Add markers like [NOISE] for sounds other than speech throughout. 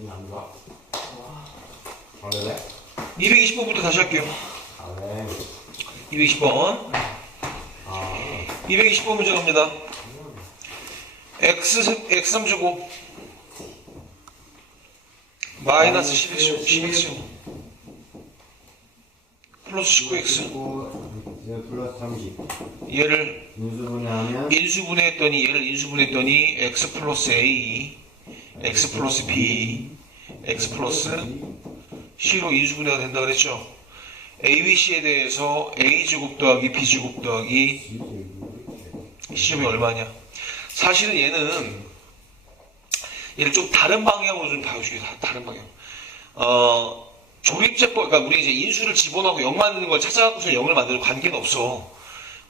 기분이 안. 안 되네? 220번부터 다시 할게요. 아, 네. 220번. 아, 220번 문제 갑니다. x, x3 주고 마이너스 10x, 10x 플러스 19x 이제 플러스 30. 얘를 인수분해 하면 인수분해했더니 얘를 인수분해했더니 x 플러스 a x 플러스 b x 플러스 c로 인수분해가 된다 그랬죠? A, b, c에 대해서 a 제곱 더하기 b 제곱 더하기 시점이 얼마냐? 사실은 얘는 얘를 좀 다른 방향으로 좀 봐주세요 다- 다른 방향. 어 조립제법 그러니까 우리 이제 인수를 집어넣고 0 만드는 걸 찾아갖고서 0을 만드는 관계는 없어.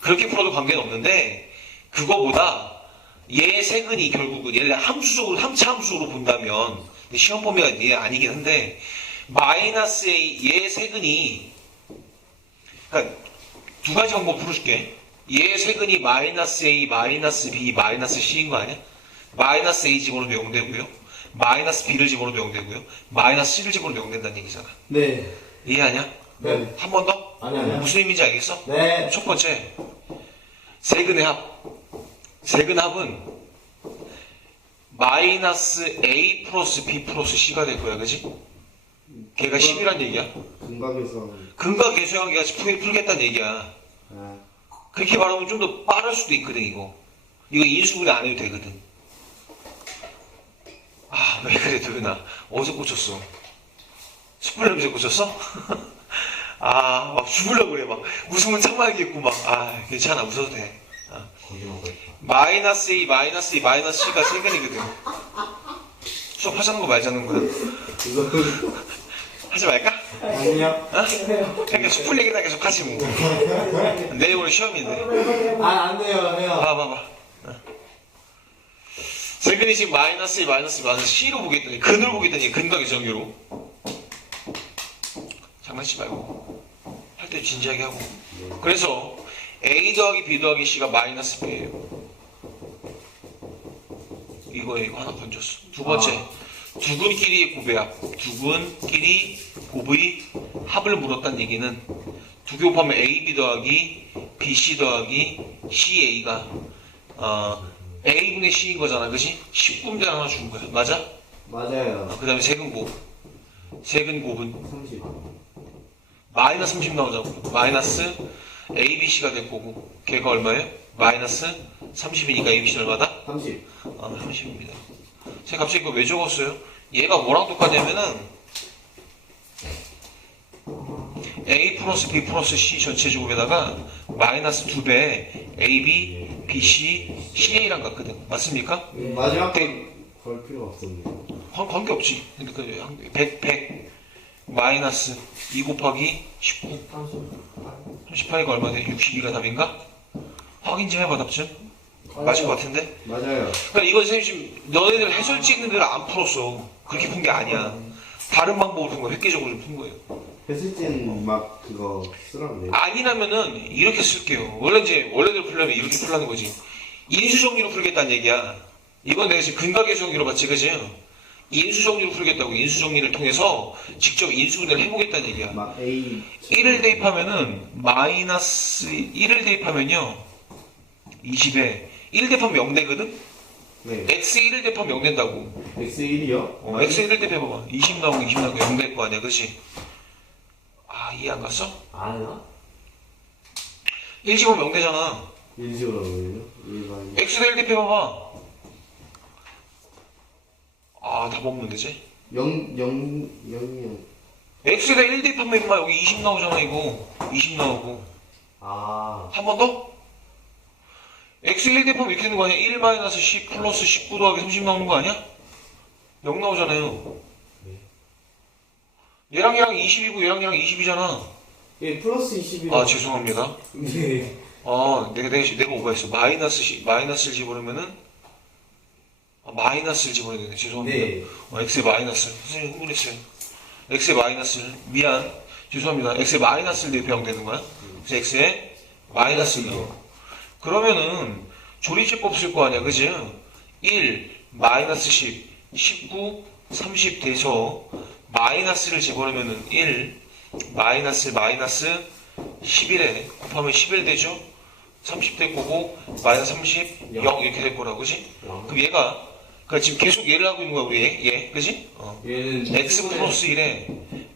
그렇게 풀어도 관계는 없는데 그거보다 얘 세근이 결국은 얘를 함수적으로 함차 함수로 본다면 시험 범위가 얘 아니긴 한데 마이너스 A 얘 세근이 그러니까 두 가지 방법 풀어줄게 얘 세근이 마이너스 A 마이너스 B 마이너스 C인 거 아니야? 마이너스 A 집어넣으면 0 되고요 마이너스 B를 집어넣으면 0 되고요 마이너스 C를 집어넣으면 0 된다는 얘기잖아 네. 이해하냐? 네. 한 번 더? 아니, 아니요. 무슨 의미인지 알겠어? 네. 첫 번째, 세근의 합. 세근 합은 마이너스 A 플러스 B 플러스 C가 될 거야, 그지? 걔가 10이란 얘기야. 근각에서 근과 계수관계가 풀, 풀겠다는 얘기야. 아, 그렇게 말하면 좀 더 빠를 수도 있거든, 이거. 이거 인수분해 안 해도 되거든. 아, 왜 그래, 도윤아. 어디서 꽂혔어? 숯불 냄새 꽂혔어? [LAUGHS] 아, 막 죽으려고 그래, 막. 웃으면 참아야겠고, 막. 아, 괜찮아, 웃어도 돼. 아. 거기 있다. 마이너스 2, 마이너스 2, 마이너스 C가 세근이거든. 수업 하자는 거 말자는 거야. 하지 말까? 아니요. 어? 그냥 숯불 얘기나 계속 하지 뭐. 내일 오늘 시험인데. 아, 안 돼요, 해요. 봐, 봐봐. 어. 세근이 지금 마이너스 2, 마이너스 2, 마이너스 C로 보겠더니, 근을 보겠더니, 근각의 정규로. 장난치지 말고. 할 때 진지하게 하고. 그래서, A 더하기 B 더하기 C가 마이너스 B예요. 이거에 이거 하나 건졌어. 두 번째, 두근끼리의 고배합. 두근끼리 곱의 합을 물었다는 얘기는 두 개 곱하면 AB 더하기 BC 더하기 CA가 어, A분의 C인 거잖아, 그지? 10분대 하나 준 거야. 맞아? 맞아요. 그 다음에 세근 곱. 세근 곱은 30. 마이너스 30 나오자고. 마이너스 ABC가 될 거고. 걔가 얼마예요? 마이너스 30이니까 ABC는 얼마다? 30. 아, 30입니다. 제가 갑자기 이거 왜 적었어요? 얘가 뭐랑 똑같냐면은 A 플러스 B 플러스 C 전체 제곱에다가 마이너스 2배 AB, BC, CA랑 같거든. 맞습니까? 마지막 네. 걸 필요 없었네요. 관- 관계 없지. 그러니까 100, 100 마이너스 2 곱하기 19 38가 얼마 돼? 62가 답인가? 확인 좀 해봐 답 좀. 맞을 것 같은데? 맞아요. 그러니까 이거 선생님 지금 너네들 해설 찍는 데를 안 풀었어. 그렇게 푼 게 아니야. 다른 방법으로 푼 거야. 획기적으로 푼 거예요. 했을 때는 막 그거 쓰라고요. 아니라면은 이렇게 쓸게요. 원래 이제 원래대로 풀려면 이렇게 풀라는 거지. 인수정리로 풀겠다는 얘기야. 이건 내가 지금 근각계수정리로 봤지, 그지? 인수정리로 풀겠다고 인수정리를 통해서 직접 인수분해를 해보겠다는 얘기야. 막 A 1을 대입하면은 마이너스 1을 대입하면요 20에 1 대입하면 0 되거든? 네. x 1을 대입하면 0 된다고. X 1이요? 어, x 1을 대입해봐봐. 20 나오고 20 나오고 0 될 거 아니야, 그지? 아, 이해 안 갔어? 아니요. 1 집으면 0 되잖아. 일식으로 보여요? 일반. x 대1 대입해봐봐. 아, 답 없는 되지? 0, 0, 0이요. x 대1 대입하면 임마 여기 20 나오잖아, 이거. 20 나오고. 아, 한 번 더? X 1 대입하면 이렇게 되는 거 아니야? 1 마이너스 10 플러스 19 더하기 30 나오는 거 아니야? 0 나오잖아요. 얘랑 얘랑 20이고 얘랑 얘랑 20이잖아. 예, 플러스 20이요. 아, 죄송합니다. 네. 아, 내가, 내가, 내가 오버했어. 마이너스, 시, 마이너스를 집어넣으면은, 아, 마이너스를 집어넣어야 되네. 죄송합니다. 네. 어, x의 마이너스. 선생님 흥분했어요. x의 마이너스를. 미안. 죄송합니다. x의 마이너스를 대표하면 되는 거야? 그래서 x의 마이너스를. 그러면은, 조리제법 쓸거 아니야. 그지? 1, 마이너스 10, 19, 30 돼서 마이너스를 집어넣으면 1 마이너스 마이너스 11에 곱하면 11 되죠? 30 될 거고 마이너스 30 0 영. 이렇게 될 거라고 그지? 영. 그럼 얘가 그러니까 지금 계속 얘를 하고 있는 거야 우리 얘, 얘 그지? 어. x 플러스 1에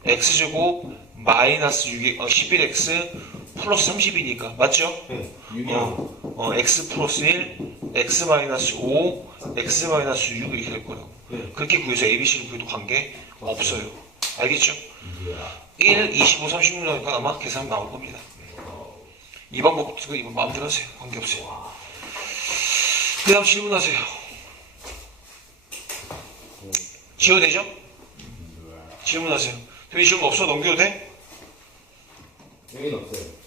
x제곱 마이너스 6 어, 11x 플러스 30이니까 맞죠? 네, 6이랑 어, 어, x 플러스 1, x 마이너스 5, x 마이너스 6 이렇게 될 거라고. 네. 그렇게 구해서 ABC를 구해도 관계 없어요. 알겠죠? 1, 25, 36이니까 아마 계산 나올 겁니다. 이 방법, 이거 마음대로 하세요. 관계 없어요. 그 다음 질문하세요. 지워도 되죠? 질문하세요. 되게 질문 없어? 넘겨도 돼? 여기는 없어요.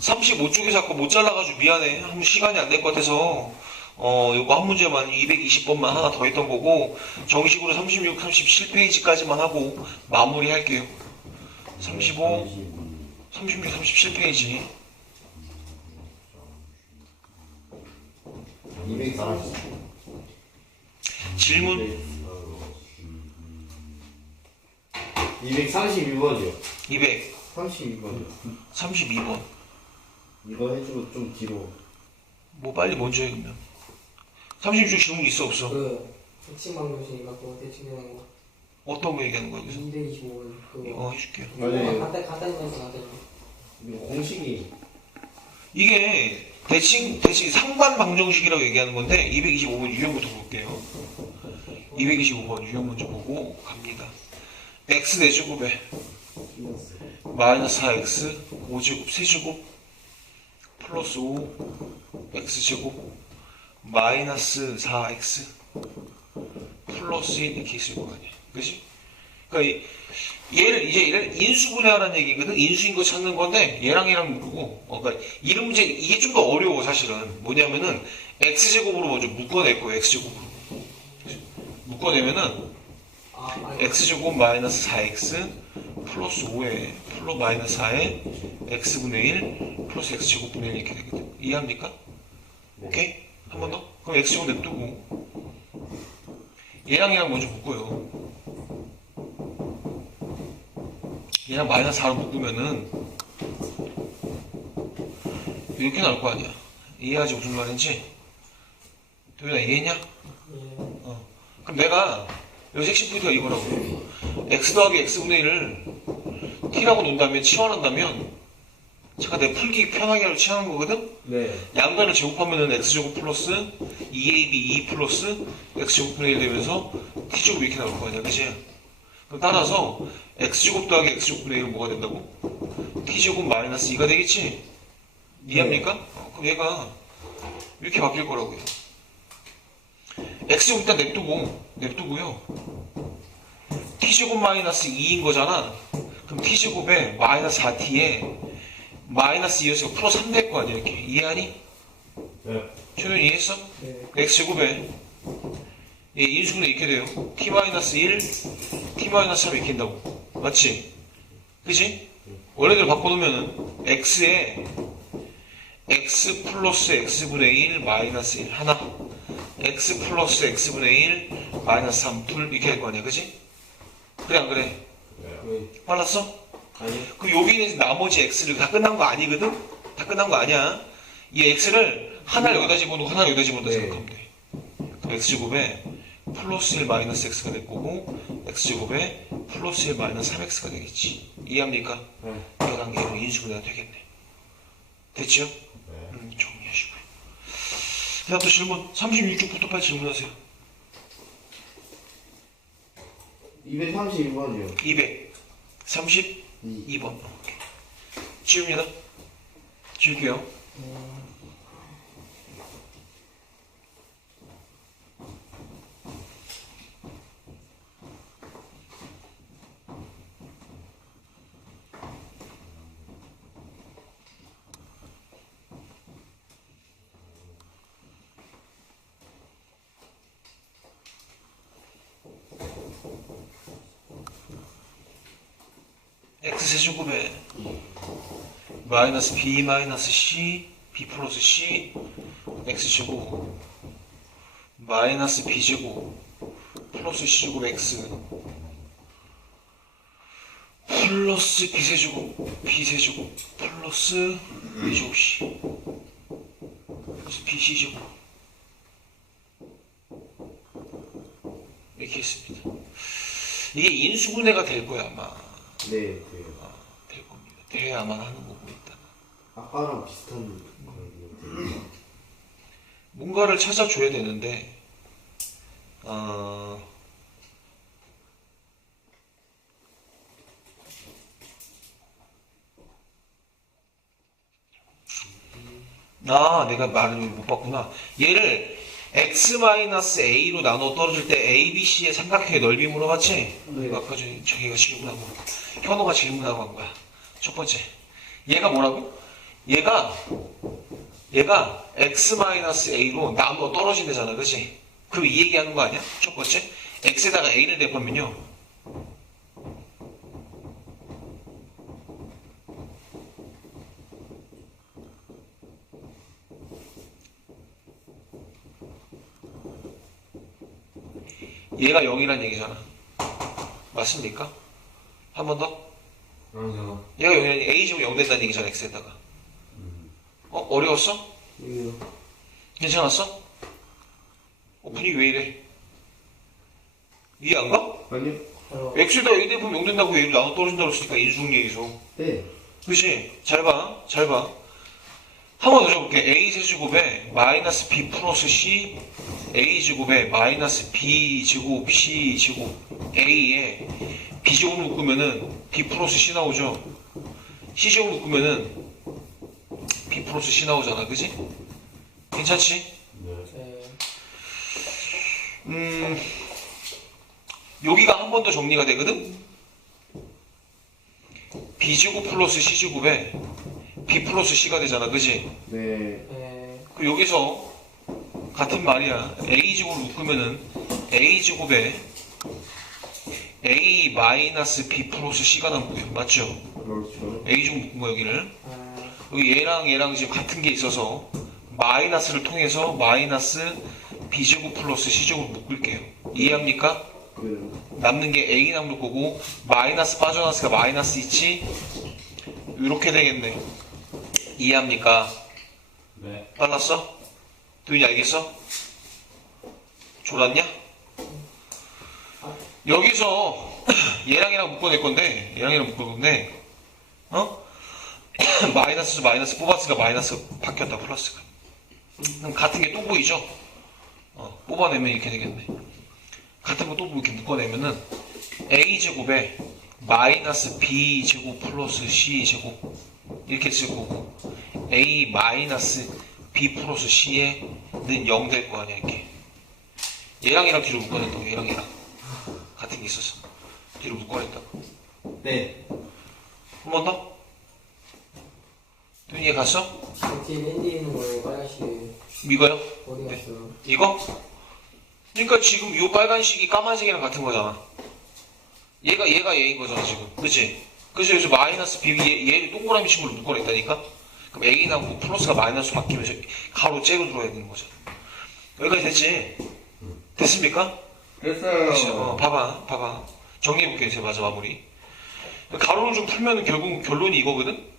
35쪽에서 아까 못 잘라가지고 미안해. 한 시간이 안 될 것 같아서 어 요거 한 문제만 220번만 하나 더 했던 거고 정식으로 36, 37페이지까지만 하고 마무리할게요. 35, 36, 37페이지 240. 질문 232번이요. 200, 32번이요. 32번 이거 해주고 좀 뒤로. 뭐 빨리 먼저 해 그러면 36쪽 질문 있어 없어? 그 핵심만 교시니까 그거 대충 되는 거 어떤 거 얘기하는 거야 그래서? 225원 그거 어 해줄게요. 맞아요. 간단 간단히 나한테 이거 공식이 이게 대칭 대칭 상반 방정식이라고 얘기하는 건데 225번 유형부터 볼게요. 225번 유형 먼저 보고 갑니다. x 4제곱에 마이너스 4x 5제곱 세제곱 플러스 5 x제곱 마이너스 4x 플러스 1 이렇게 있을 거 아니야. 그지? 그러니까 이- 얘를 이제 얘를 인수분해하라는 얘기거든. 인수인 거 찾는 건데 얘랑 얘랑 묶고 어, 그러니까 이런 문제 이게 좀 더 어려워 사실은. 뭐냐면은 x 제곱으로 먼저 묶어낼 거예요. x 제곱으로. 묶어내면은 아 아니 x 제곱 마이너스 4x 플러스 5에 플러 마이너스 4에 x분의 1 플러스 x 제곱분의 1 이렇게 되거든. 이해합니까? 오케이? 한 번 더? 그럼 x 제곱 냅두고 얘랑 얘랑 먼저 묶어요. 얘랑 마이너스 4를 묶으면은 이렇게 나올 거 아니야. 이해하지 무슨 말인지? 도현아 이해했냐? 예. 어. 그럼 내가 여기 핵심 포인트가 이거라고. x 더하기 x분의 1을 t라고 놓는다면 치환한다면 잠깐 내가 풀기 편하게 하려 치환한 거거든? 네. 양변을 제곱하면은 x제곱 플러스 2ab 2 플러스 x제곱분의 1 되면서 t제곱 이렇게 나올 거 아니야 그치? 그럼 따라서 x제곱 더하기 x제곱분의 1은 뭐가 된다고? t제곱 마이너스 2가 되겠지? 이해합니까? 어, 그럼 얘가 이렇게 바뀔 거라고요 x제곱 일단 냅두고 냅두고요 t제곱 마이너스 2인 거잖아 그럼 t제곱에 마이너스 4t에 마이너스 2였으니까 플러스 3될 거 아니야 이렇게 이해하니? 네. 최근 이해했어? 네. x제곱에 얘 인수분해 이렇게 돼요 t 마이너스 1 t 마이너스 3 이렇게 된다고 맞지? 그지? 원래대로 바꿔놓으면은 x에 x 플러스 x분의 1 마이너스 1 하나 x 플러스 x분의 1 마이너스 3 둘 이렇게 될 거 아니야 그지? 그래 안 그래? 왜? 빨랐어? 아니. 그 여기는 나머지 x를 다 끝난 거 아니거든? 다 끝난 거 아니야. 이 x를 하나를 여기다 집어넣고 하나를 여기다 집어넣는다 네. 생각하면 돼. 그럼 x제곱에 플러스 1 마이너스 x가 될 거고 x제곱에 플러스 1 마이너스 3x가 되겠지. 이해합니까? 네. 여단계로 인수분해가 되겠네. 됐죠? 음, 정리하시고요. 그 다음 또 질문. 36쪽부터 빨리 질문하세요. 232번이요. 232번. 지웁니다. 지울게요. X 세제곱에 마이너스 b 마이너스 c b 플러스 c x 제곱 마이너스 b제곱 플러스 c제곱 x 플러스 b세제곱 b세제곱 플러스 a제곱 c. 플러스 bc제곱. 이렇게 했습니다. 이게 인수분해가 될 거야 아마 네, 돼요. 아, 될 겁니다. 돼야만 하는 거고 일단 아까랑 비슷한 거예요. 뭔가를 찾아줘야 되는데 어, 아 내가 말을 못 봤구나 얘를 x-a로 나눠 떨어질 때 a, b, c의 삼각형의 넓이 물어봤지? 네. 아까 저, 저기가 질문하고 현호가 질문하고 한 거야 첫 번째 얘가 뭐라고? 얘가 얘가 x-a로 나눠 떨어진대잖아 그치? 그럼 이 얘기하는 거 아니야? 첫 번째 x에다가 a를 대보면요 얘가 0이란 얘기잖아 맞습니까? 한 번 더? 얘가 0이란 얘기 a제곱 0 된다는 얘기잖아 x에다가 어? 어려웠어? 괜찮았어? 어, 분위기 왜 이래? 이해 안 가? 아니요. 바로 x에다 a 대보면 0 된다고 얘를 나눠 떨어진다고 했으니까 인수분해에서 네. 그치? 잘 봐. 잘 봐. 한 번 더 적어볼게. a 세제곱에 마이너스 b 플러스 c a 제곱에 마이너스 b 제곱 c 제곱 a에 b 제곱 묶으면은 b 플러스 c 나오죠? c 제곱 묶으면은 b 플러스 c 나오잖아. 그지? 괜찮지? 네. 네. 음, 여기가 한 번 더 정리가 되거든? b제곱 플러스 c제곱에 b 플러스 c가 되잖아. 그지? 네. 네. 그 여기서 같은 말이야. a제곱을 묶으면은 a제곱에 a 마이너스 b 플러스 c가 남고요. 맞죠? 그렇죠. a제곱 묶은 거 여기를. 아, 여기 얘랑 얘랑 지금 같은 게 있어서 마이너스를 통해서 마이너스 b제곱 플러스 c제곱 묶을게요. 이해합니까? 그 남는 게 a 남을 거고 마이너스 빠져나왔으니까 마이너스 있지 이렇게 되겠네 이해합니까? 네. 빨랐어? 도윤이 알겠어? 졸았냐? 여기서 얘랑 얘랑 묶어낼 건데 얘랑 얘랑 건데 어? [CLEARS THROAT] 마이너스 마이너스 뽑았으니까 마이너스 바뀌었다 플러스가 그럼 같은 게 또 보이죠? 어, 뽑아내면 이렇게 되겠네 같은 거 또 이렇게 묶어내면은 a제곱에 마이너스 b제곱 플러스 c제곱 이렇게 쓸 거고 a 마이너스 b 플러스 c에 는 0 될 거 아니야 이렇게 얘랑 얘랑 뒤로 묶어냈다고 얘랑 얘랑 같은 게 있었어 뒤로 묶어냈다고 네. 한 번 더? 눈이 갔어? 뒤에 맨 뒤에 있는 거예요. 빨간색 이거요? 어디 네. 갔어요? 이거? 그러니까 지금 이 빨간색이 까만색이랑 같은 거잖아. 얘가 얘가 얘인 거잖아 지금, 그렇지? 그래서 여기서 마이너스 b 얘, 얘를 동그라미 친구로 묶어냈다니까. 그럼 a 나고 플러스가 마이너스 바뀌면서 가로 째고 들어야 되는 거잖아. 여기까지 됐지? 됐습니까? 됐어요. 어, 봐봐, 봐봐. 정리해볼게요, 제가 마저 마무리. 가로를 좀 풀면은 결국 결론이 이거거든.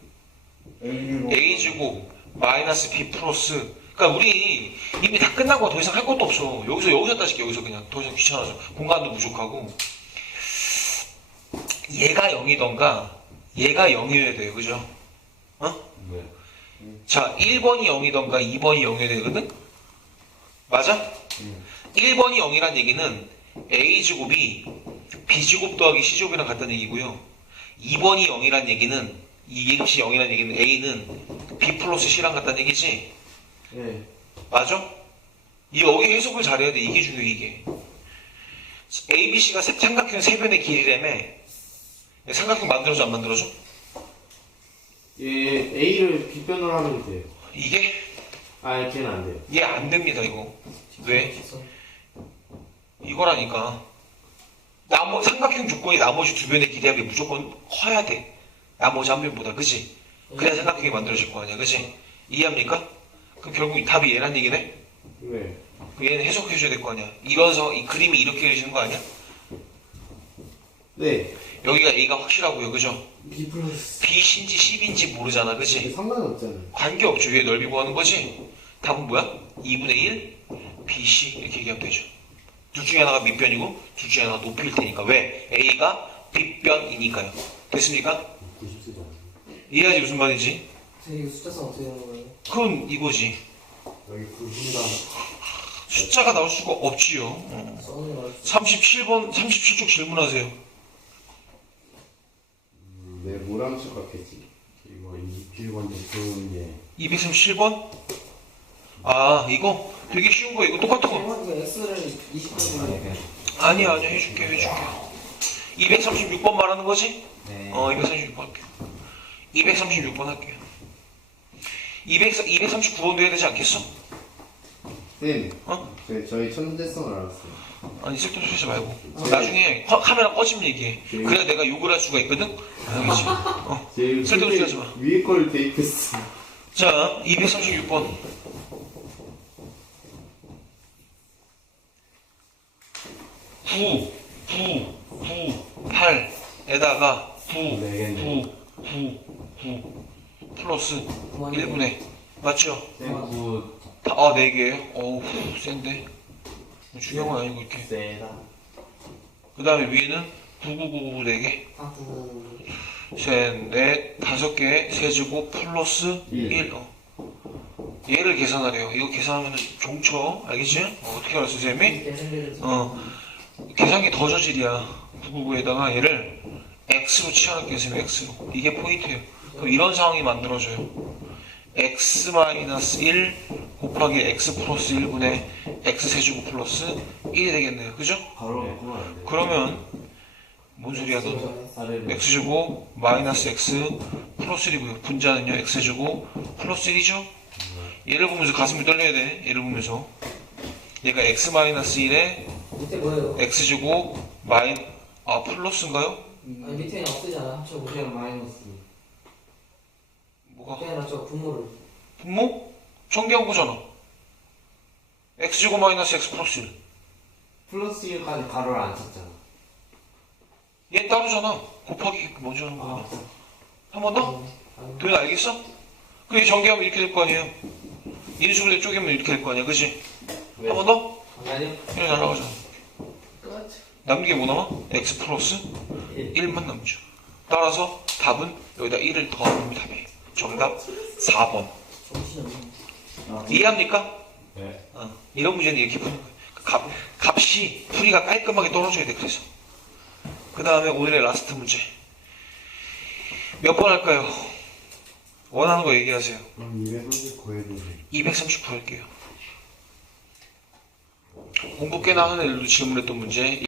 a 제곱 마이너스 b 플러스 그러니까 우리 이미 다 끝난 거더 이상 할 것도 없어 여기서 여기서 따질게 여기서 그냥 더 이상 귀찮아서 공간도 부족하고 얘가 0이던가 얘가 0이어야 돼요 그죠? 어? 네. 자 1번이 0이던가 2번이 0이어야 되거든? 맞아? 음. 1번이 0이란 얘기는 a제곱이 b제곱 더하기 c제곱이랑 같다는 얘기고요 2번이 0이란 얘기는 이 값이 0이란 얘기는 a는 b 플러스 c랑 같다는 얘기지? 네. 맞아? 이 여기 해석을 잘해야 돼. 이게 중요해, 이게. ABC가 삼각형 세 변의 길이라며. 삼각형 만들어줘, 안 만들어줘? 얘 A를 빗변을 하면 돼요. 이게? 아, 걔는 안 돼요. 얘 안 됩니다, 이거. 왜? 이거라니까. 나머, 삼각형 조건이 나머지 두 변의 길이합이 무조건 커야 돼. 나머지 한 변보다, 그지? 그래야 삼각형이 만들어질 거 아니야, 그지? 이해합니까? 그럼 결국 답이 얘란 얘기네? 네. 얘는 해석해줘야 될 거 아니야. 이런 상, 이 그림이 이렇게 그려지는 거 아니야? 네. 여기가 A가 확실하고요, 그죠? B 플러스 B신지 C인지 모르잖아, 그지? 상관없잖아요. 관계 없죠. 왜 넓이 구하는 거지? 답은 뭐야? 2분의 1 BC 이렇게 얘기하면 되죠. 둘 중에 하나가 밑변이고 둘 중에 하나가 높이일 테니까 왜? A가 빗변이니까요. 됐습니까? 90세도 아니에요. 이해하지 무슨 말인지? 선생님 이거 숫자성 어떻게 되는 거예요? 그건 이거지. 여기 90다. 숫자가 나올 수가 없지요. 어. 써는 거 37번, 37쪽 질문하세요. 1번 대표 예. 237번? 아 이거 되게 쉬운 거 이거 똑같은 거 아, 네. 아니야 아니야 해줄게 해줄게 236번 말하는 거지? 네. 어 236번 할게 236번 할게 200, 239번도 해야 되지 않겠어? 쌤, 어? 네, 저희 천재성을 알았어요. 아니, 쓸데없이 하지 말고. 네. 나중에 화- 카메라 꺼지면 얘기해. 네. 그래야 내가 욕을 할 수가 있거든? 알겠지? 어. 제일 쓸데없이 크게 하지 마. 위에 걸 대입했어. 자, 236번. 구, 구, 구, 팔 에다가 구, 네 개네. 구, 구, 구 플러스 그만 1분의 맞죠? 쌤구 다, 아, 4개에요? 어우, 센데. 뭐 중요한 건 아니고, 이렇게. 세다. 그 다음에 위에는 9999 4개. 아구 셋, 넷, 다섯 개, 세제곱 플러스 일. 1. 어. 얘를 계산하래요. 이거 계산하면 종쳐. 알겠지? 어, 떻게 알았어, 쌤이? 계산되는 어. 계산기 더 저질이야. 999에다가 얘를 x로 치환할게요, 쌤, x로. 이게 포인트예요. 그럼 이런 상황이 만들어져요. x-1 곱하기 x 플러스 1분의 x 세제곱 플러스 1이 되겠네요. 그죠? 바로 돼. 그러면 뭔 소리야, 너? 아래로. x제곱 마이너스 x 플러스 1이고요. 분자는요 x제곱 플러스 1이죠. 얘를 보면서 가슴이 떨려야 돼. 얘를 보면서 얘가 x 마이너스 1에 밑에 뭐예요? x제곱 마이 아 플러스인가요? 아니 밑에는 없애잖아 합쳐보세요 그냥 마이너스. 뭐가 그냥 저 분모를 분모? 정리한 거잖아. x제곱 마이너스 x 플러스 1. 플러스 1까지 가로를 안 썼잖아. 얘 따로잖아. 곱하기 먼저 하는 거야. 한 번 더? 도현 알겠어? 그게 전개하면 이렇게 될 거 아니에요. 인수분해 쪼개면 이렇게 될 거 아니야. 그지? 왜? 한번 더? 아니요. 이래 날아가잖아. 끝 남는 게뭐 남아? x 플러스 1만 남죠. 따라서 답은 여기다 1을 더하면 답이에요. 정답 4번. 정신없네 이해합니까? 네. 어, 이런 문제는 이렇게 푸는 거예요. 값, 값이 풀이가 깔끔하게 떨어져야 돼, 그래서. 그 다음에 오늘의 라스트 문제. 몇 번 할까요? 원하는 거 얘기하세요. 그럼 239에도 239 할게요. 공부 꽤나 하는 애들도 질문했던 문제.